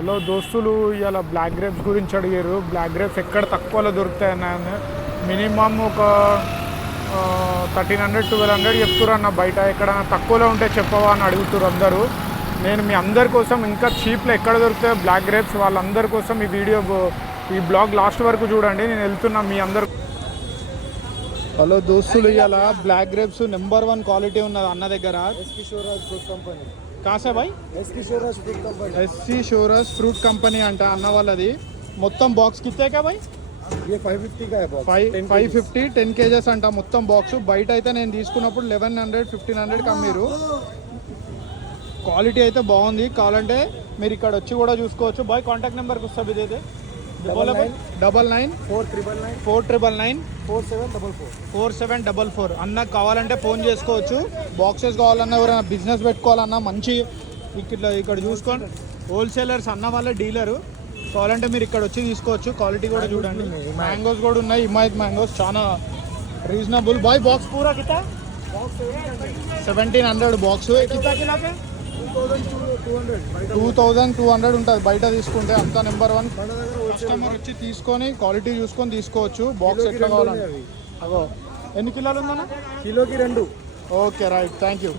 Hello దోస్తులు, ఇవాళ black grapes గురించి అడిగారు. బ్లాక్ గ్రేప్స్ ఎక్కడ తక్కువలో దొరుకుతాయన్న మినిమమ్ ఒక 1300-1200 చెప్తున్నారు అన్న. బయట ఎక్కడన్నా తక్కువలో ఉంటే చెప్పవా అని అడుగుతారు అందరూ. నేను మీ అందరి కోసం ఇంకా చీప్లో ఎక్కడ దొరుకుతాయో బ్లాక్ గ్రేప్స్ వాళ్ళందరి కోసం ఈ బ్లాగ్ లాస్ట్ వరకు చూడండి. నేను వెళ్తున్నా మీ అందరు. హలో దోస్తులు, ఇవాళ బ్లాక్ గ్రేప్స్ నెంబర్ 1 క్వాలిటీ ఉన్నది అన్న దగ్గర. కాసా భాయ్ ఎస్సీ షోరస్ ఫ్రూట్ కంపెనీ అంట అన్న వాళ్ళది. మొత్తం బాక్స్ కిత్తే భాయ్? 550 10 kgs అంట మొత్తం బాక్స్. బయట అయితే నేను తీసుకున్నప్పుడు 1100-1500 కమ్మిరు. క్వాలిటీ అయితే బాగుంది. కావాలంటే మీరు ఇక్కడ వచ్చి కూడా చూసుకోవచ్చు. బాయ్ కాంటాక్ట్ నెంబర్కి వస్తుంది. ఇదైతే 994994444744 అన్నకు కావాలంటే ఫోన్ చేసుకోవచ్చు. బాక్సెస్ కావాలన్నా, ఎవరైనా బిజినెస్ పెట్టుకోవాలన్నా మంచి ఇక్కడ చూసుకోండి. హోల్సేలర్స్ అన్న వాళ్ళ డీలరు. కావాలంటే మీరు ఇక్కడ వచ్చి తీసుకోవచ్చు. క్వాలిటీ కూడా చూడండి. మ్యాంగోస్ కూడా ఉన్నాయి. హిమాయత్ మ్యాంగోస్ చాలా రీజనబుల్. బాయ్ బాక్స్ పూరా కితా 1700 బాక్స్. కితా కిలాకే 2200 ఉంటుంది బయట తీసుకుంటే. అంతా నెంబర్ 1. కస్టమర్ వచ్చి తీసుకొని క్వాలిటీ చూసుకొని తీసుకోవచ్చు. బాక్స్ ఎట్లా కావాలంటే. అగో ఎన్ని కిలోలు ఉందన్న? కిలోకి 2. Okay right, thank you.